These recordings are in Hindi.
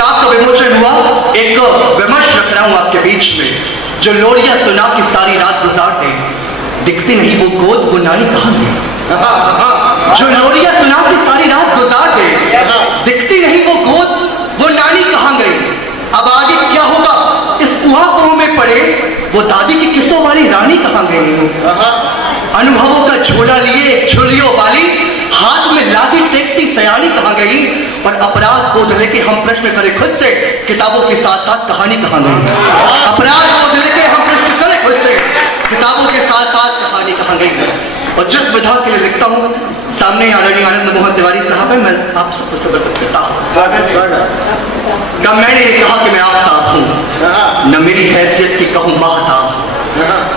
किताब का विमोचन हुआ, एक विमर्श रख रहा हूं आपके बीच में। जो लोरिया सुना की सारी रात गुजार दे, दिखती नहीं वो गोद वो नानी कहां गई। जो लोरिया सुना की सारी रात गुजार दे, दिखती नहीं वो गोद वो नानी कहां गई। अब आगे क्या होगा इस ऊहापोह में पड़े, वो दादी की किस्सों वाली रानी कहां गई। अनुभवों का झोला लिए झुर्रियों वाली, हाथ में लाठी टेकती सयानी कहां गई। और अपराध बोध लेके हम प्रश्न करें खुद से, किताबों के साथ साथ कहानी कहां गई। अपराध बोध लेके हम प्रश्न करें खुद से, किताबों के साथ साथ कहानी कहां गई। और जिस विधा के लिए लिखता हूं, सामने आदरणीय आनंद मोहन तिवारी साहब है, मैं आप सबको स्वागत करता हूं। कब मैंने ये कहा कि मैं आफ्ताब हूं, न मेरी हैसियत की कहूं महताब।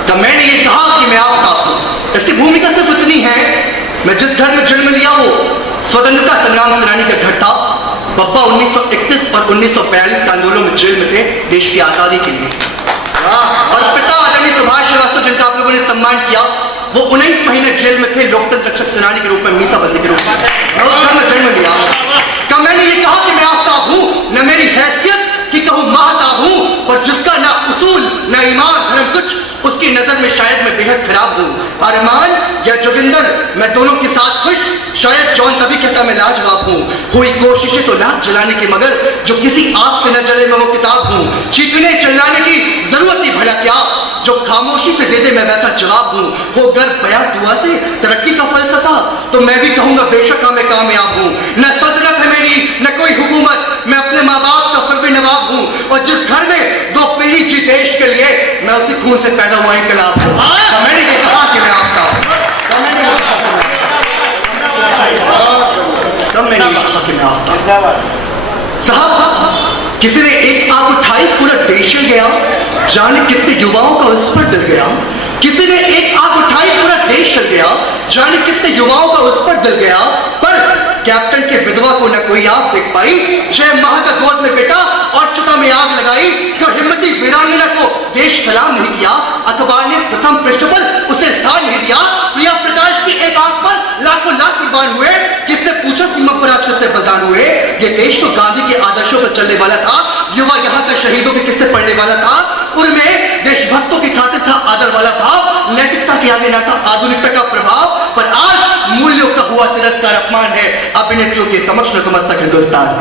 तब मैंने ये कहा कि मैं आफ्ताब हूं। इसकी भूमिका सिर्फ इतनी है, मैं जिस घर में जन्म लिया वो स्वतंत्रता संग्राम सेनानी का घर था। पप्पा 1931 और 1942 के आंदोलन में जेल में थे देश की आजादी के लिए। और पिता आदरणीय सुभाष श्रीवास्तव जिनका आप लोगों ने सम्मान किया, वो 19 महीने जेल में थे लोकतंत्र रक्षक सेनानी के रूप में, मीसाबंदी के रूप में। मैं उस घर में जन्म लिया। कब मैंने ये कहा कि मैं आफ्ताब हूं, न मेरी हैसियत कि कहूं महताब हूं, और जिसका ना उसूल ना ईमान धर्म कुछ, उसकी नजर में शायद मैं बेहद खराब हूं। अरमान या जोगिंदर, मैं दोनों के साथ खुश, शायद जॉन तभी कहता मैं लाजवाब हूं। हुई कोशिशें तो लाख जलाने की, मगर जो किसी आग से न जले मैं वो किताब हूं। चीखने चिल्लाने की जरूरत ही भला क्या, जो खामोशी से दे दे मैं वैसा जवाब हूं। हो गर बयां दुआ से तरक्की का फलसफा, तो मैं भी कहूंगा बेशक मैं कामयाब हूं। न सल्तनत है मेरी न कोई हुकूमत, मैं अपने माँ बाप का फर्ज नवाब हूं। और जिस घर में 2 पीढ़ी जी देश के लिए, मैं उसी खून से पैदा हुआ इनकलाब हूं। तो मैंने ये कहा कि मैं आफ्ताब हूं, तब मैंने कहा कि मैं आफ्ताब। साहब किसी ने एक आग उठाई, पूरा देश हिल गया, जाने कितने युवाओं का उस पर दिल गया। किसी ने एक आग उठाई, पूरा देश हिल गया, जाने कितने युवाओं का उस पर दिल गया। पर कैप्टन के विधवा को न कोई आग देख पाई, 6 माह का गोद में बेटा और चिता में आग लगाई। जो हिम्मती वीरांगना को देश सलाम नहीं किया, अखबार ने प्रथम पृष्ठ पर उसे स्थान नहीं दिया। प्रिया प्रकाश की एक आंख पर लाखों लाख कुर्बान हुए, किसने पूछा सीमा पर आज कितने बलिदान हुए। ये देश तो गांधी के आदर्शों पर चलने वाला था, युवा यहाँ का शहीदों के किस्से पढ़ने वाला था। उनमें देशभक्तों की खातिर था आदर वाला भाव, नैतिकता के आगे ना था आधुनिकता का प्रभाव। पर आज मूल्यों का हुआ तिरस्कार, अपमान है। अभिनेत्रियों के समक्ष नतमस्तक हिंदुस्तान है,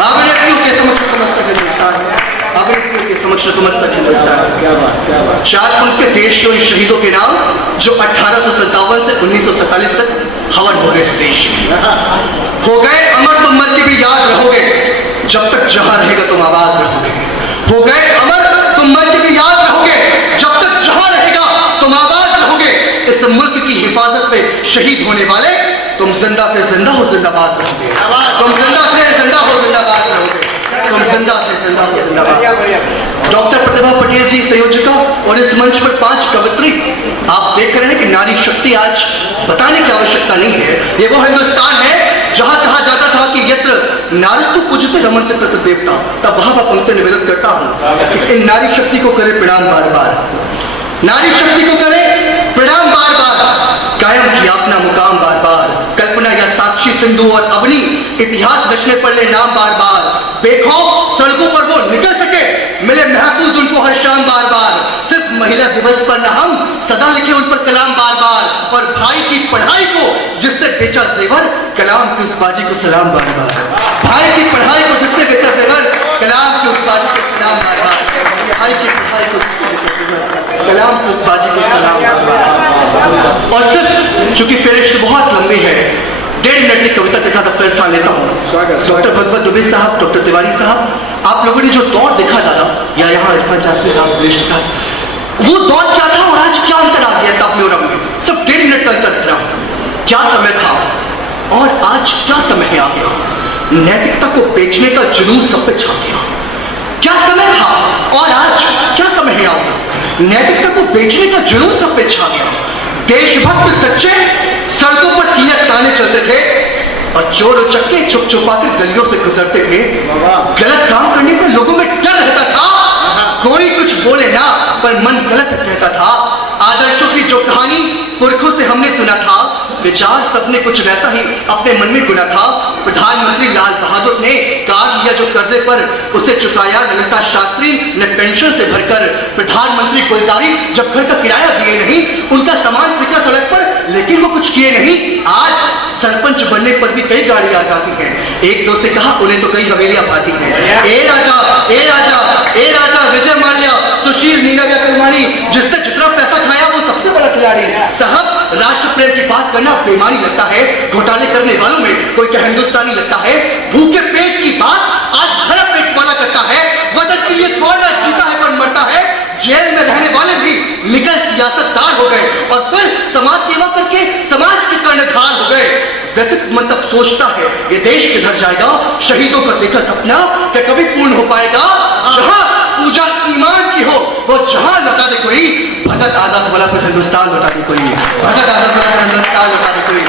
अभिनेत्रियों के समक्ष नतमस्तक हिंदुस्तान है, अभिनेत्रियों के समक्ष नतमस्तक हिंदुस्तान। 4 उनके देश के शहीदों के नाम जो 1857 से 1947 तक हवन हो गए इस देश हो गए अमर, तुम मर के भी याद रहोगे, जब तक जहां रहेगा तुम आबाद रहोगे। हो गए अमर, तुम मर के भी याद रहोगे, जब तक जहां रहेगा तुम आबाद रहोगे। इस मुल्क की हिफाजत में शहीद होने वाले, तुम जिंदा थे जिंदा हो जिंदाबाद रहोगे। तुम जिंदा थे जिंदा हो जिंदाबाद रहोगे। तुम जिंदा थे जिंदा हो जिंदाबाद। डॉक्टर प्रतिभा पटेल जी संयोजिका, और इस मंच पर 5 कवित्री। आप देख रहे हैं कि नारी शक्ति आज बताने की आवश्यकता नहीं है। ये वो हिंदुस्तान है जहां कहा जाता था कि यत्र नारीस्तु पूजते रमन्ते तत्र देवता। तब वहां पर उनसे निवेदन करता हूं कि इन नारी शक्ति को करे प्रणाम बार बार, नारी शक्ति को करे प्रणाम बार बार। कायम किया अपना मुकाम बार बार, कल्पना या साक्षी सिंधु और अवनी, इतिहास रचने पर ले नाम बार बार। बेखौफ सड़कों पर वो निकल सके, मिले महफूज उनको हर शाम बार बार। सिर्फ महिला दिवस पर न हम सदा लिखे उन पर कलाम बार बार। और भाई की पढ़ाई को जिसने बेचा जेवर, कलाम की उस बाजी को सलाम बार बार। भाई की पढ़ाई को जिसने बेचा जेवर, कलाम की उस बाजी को सलाम बार बार। भाई की पढ़ाई को कलाम की उस बाजी को सलाम बार बार। और सिर्फ चूंकि फेरिश्त बहुत लंबी है, 1.5 मिनट की कविता के साथ अपना स्थान लेता हूँ। डॉक्टर भगवत दुबे साहब, डॉक्टर तिवारी साहब, आप लोगों ने जो दौर देखा दादा, या यहाँ इरफान जासमी साहब देश का, वो दौर क्या था और आज क्या अंतर आ गया तापी और में। सिर्फ 1.5 मिनट का अंतर था। क्या समय था और आज क्या समय आ गया। नैतिकता को बेचने का जुनून सब पे छा गया। क्या समय था और आज क्या समय आ गया। नैतिकता को बेचने का जुनून सब पे छा गया। देशभक्त सच्चे सड़कों पर सीने ताने चलते थे, और चोर उचक्के छुप छुपा के गलियों से गुजरते थे। गलत काम करने पर लोगों में डर रहता था, कोई कुछ बोले ना पर मन गलत रहता था। आदर्शों की जो कहानी पुरखों से हमने सुना था, विचार सबने कुछ वैसा ही अपने मन में गुना था। प्रधानमंत्री लाल बहादुर ने कार लिया दिया जो कर्जे पर, उसे चुकाया ललिता शास्त्री ने पेंशन से भरकर। प्रधानमंत्री गुलजारी जब घर का किराया दिए नहीं, उनका सामान फेंका सड़क पर, लेकिन वो कुछ किए नहीं। आज सरपंच बनने पर भी कई गाड़ी आ जाती हैं, एक दो से कहा उन्हें तो कई हवेलियां पाती हैं। ए राजा, ए राजा, ए राजा विजय माल्या, सुशील, नीरव या कलमानी, जिसने जितना पैसा खाया वो सबसे बड़ा खिलाड़ी। साहब, राष्ट्र प्रेम की बात करना बेईमानी लगता है, घोटाले करने वालों में कोई क्या हिंदुस्तानी लगता है। भूखे पेट की बात आज भरा पेट वाला करता है। वतन के लिए कौन जीता है, कौन मरता है। जेल में रहने वाले भी निकल सियासतदार हो गए और फिर समाज सेवा करके समाज के कर्णधार हो गए। व्यक्ति मतलब सोचता है ये देश किधर जाएगा, शहीदों का देखा सपना क्या कभी पूर्ण हो पाएगा। जहां पूजा ईमान की हो वो जहां लौटा दे कोई, भगत आजाद वाला फिर हिंदुस्तान लौटा दे कोई, भगत आजाद वाला फिर हिंदुस्तान लौटा दे कोई।